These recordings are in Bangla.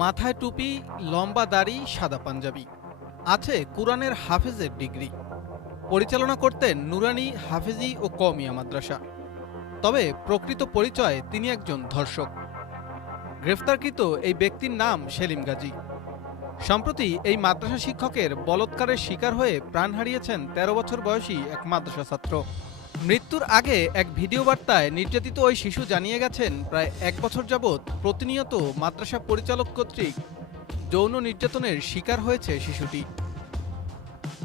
মাথায় টুপি, লম্বা দাড়ি, সাদা পাঞ্জাবি, আছে কুরআনের হাফেজের ডিগ্রি। পরিচালনা করতেন নুরানি, হাফেজি ও কওমিয়া মাদ্রাসা। তবে প্রকৃত পরিচয় তিনি একজন ধর্ষক। গ্রেফতারকৃত এই ব্যক্তির নাম সেলিম গাজী। সম্প্রতি এই মাদ্রাসা শিক্ষকের বলৎকারের শিকার হয়ে প্রাণ হারিয়েছেন ১৩ বছর বয়সী এক মাদ্রাসা ছাত্র। মৃত্যুর আগে এক ভিডিও বার্তায় নির্যাতিত ওই শিশু জানিয়ে গেছেন, প্রায় ১ বছর যাবৎ প্রতিনিয়ত মাদ্রাসা পরিচালক কর্তৃক যৌন নির্যাতনের শিকার হয়েছে শিশুটি।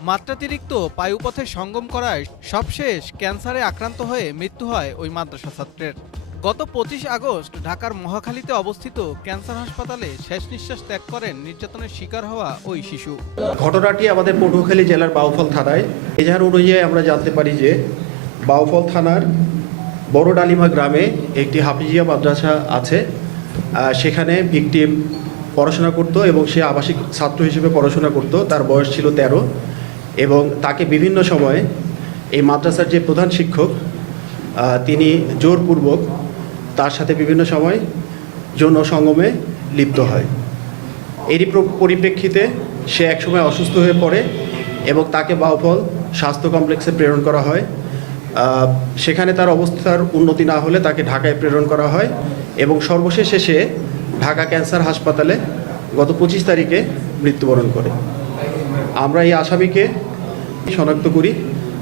মাত্রাতিরিক্ত বায়ুপথে সঙ্গম করায় সবশেষ ক্যান্সারে আক্রান্ত হয়ে মৃত্যু হয় ওই মাদ্রাসা ছাত্রের। গত ২৫ আগস্ট ঢাকার মহাখালীতে অবস্থিত ক্যান্সার হাসপাতালে শেষ নিঃশ্বাস ত্যাগ করেন নির্যাতনের শিকার হওয়া ওই শিশু। ঘটনাটি আমাদের পটুয়াখালী জেলার বাউফল থানায়। এজাহার অনুযায়ী আমরা জানতে পারি যে বাউফল থানার বড় ডালিমা গ্রামে একটি হাফিজিয়া মাদ্রাসা আছে। সেখানে ভিকটিম পড়াশোনা করত এবং সে আবাসিক ছাত্র হিসেবে পড়াশোনা করত। তার বয়স ছিল ১৩ এবং তাকে বিভিন্ন সময়ে এই মাদ্রাসার যে প্রধান শিক্ষক তিনি জোরপূর্বক তার সাথে বিভিন্ন সময় যৌন সঙ্গমে লিপ্ত হয়। এরই পরিপ্রেক্ষিতে সে একসময় অসুস্থ হয়ে পড়ে এবং তাকে বাউফল স্বাস্থ্য কমপ্লেক্সে প্রেরণ করা হয়। সেখানে তার অবস্থার উন্নতি না হলে তাকে ঢাকায় প্রেরণ করা হয় এবং সর্বশেষে সে ঢাকা ক্যান্সার হাসপাতালে গত ২৫ তারিখে মৃত্যুবরণ করে। আমরা এই আসামিকে শনাক্ত করি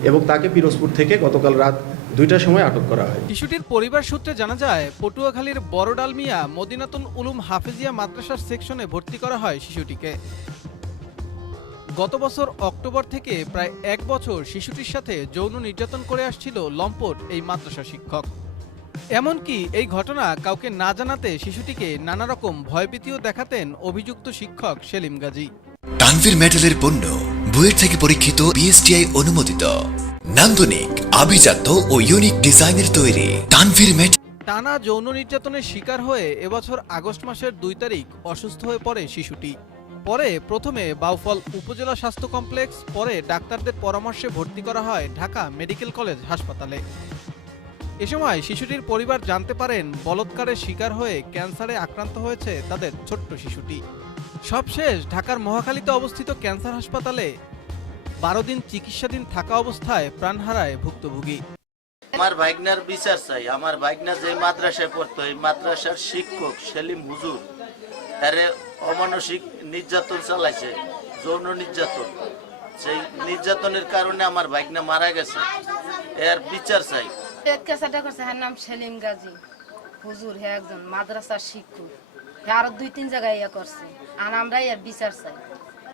এবং তাকে পিরোজপুর থেকে গতকাল রাত ২টার সময় আটক করা হয়। শিশুটির পরিবার সূত্রে জানা যায়, পটুয়াখালীর বড় ডালমিয়া মদিনাতুল উলুম হাফেজিয়া মাদ্রাসার সেকশনে ভর্তি করা হয় শিশুটিকে। গত বছর অক্টোবর থেকে প্রায় ১ বছর শিশুটির সাথে যৌন নির্যাতন করে আসছিল লম্পট এই মাদ্রাসা শিক্ষক। এমনকি এই ঘটনা কাউকে না জানাতে শিশুটিকে নানা রকম ভয়ভীতিও দেখাতেন অভিযুক্ত শিক্ষক সেলিম গাজী। তানভীর মেটালের পণ্য বুয়েট থেকে পরীক্ষিত বিএসটিআই অনুমোদিত, নান্দনিক, আভিজাত্য ও ইউনিক ডিজাইনের তৈরি তানভীর মেটাল। টানা যৌন নির্যাতনের শিকার হয়ে এবছর আগস্ট মাসের ২ তারিখ অসুস্থ হয়ে পড়ে শিশুটি। পরে প্রথমে বাউফল উপজেলা স্বাস্থ্য কমপ্লেক্স, পরে ডাক্তারদের পরামর্শে ভর্তি করা হয় ঢাকা মেডিকেল কলেজ হাসপাতালে। এ সময় শিশুটির পরিবার জানতে পারেন বলৎকারের শিকার হয়ে ক্যান্সারে আক্রান্ত হয়েছে তাদের ছোট্ট শিশুটি। সবশেষ ঢাকার মহাখালীতে অবস্থিত ক্যান্সার হাসপাতালে ১২ দিন চিকিৎসাধীন থাকা অবস্থায় প্রাণ হারায় ভুক্তভোগী। আমার ভাইগনার বিচার চাই। আমার ভাইগনা যে মাদ্রাসায় পড়তো, এই মাদ্রাসার শিক্ষক সেলিম হুজুর তারে অমানসিক নির্যাতন চালাইছে, যৌন নির্যাতন। সেই নির্যাতনের কারণে আমার ভাইগনা মারা গেছে। এর বিচার চাই। নাম সেলিম গাজী হুজুর, হে একজন মাদ্রাসার শিক্ষক, আরো ২-৩ জায়গায় ইয়া করছে। আর আমরা এর বিচার চাই।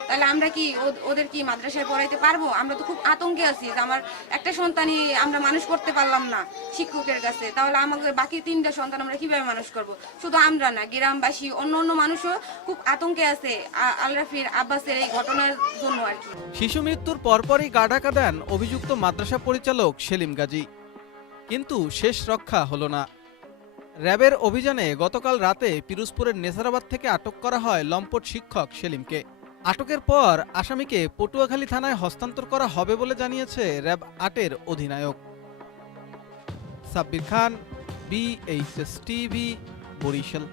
তাহলে আমরা কি ওদের কি মাদ্রাসায় পড়াইতে পারবো? আমরা তো খুব আতঙ্কে আছি যে আমার একটা সন্তানই আমরা মানুষ করতে পারলাম না শিক্ষকের কাছে, তাহলে আমাদের বাকি ৩টা সন্তান আমরা কিভাবে মানুষ করব? শুধু আমরা না, গ্রামবাসী অন্য মানুষও খুব আতঙ্কে আছে আলরাফির আব্বাসের এই ঘটনার জন্য আর কি। শিশু মৃত্যুর পরপরই গা ঢাকা দেন অভিযুক্ত মাদ্রাসা পরিচালক সেলিম গাজী, কিন্তু শেষ রক্ষা হলো না। র্যাবের অভিযানে গতকাল রাতে পিরোজপুরের নেসারাবাদ থেকে আটক করা হয় লম্পট শিক্ষক সেলিমকে। আটকের পর আসামিকে পটুয়াখালী থানায় হস্তান্তর করা হবে বলে জানিয়েছে র্যাব ৮-এর অধিনায়ক। সাব্বির খান, BHS TV, বরিশাল।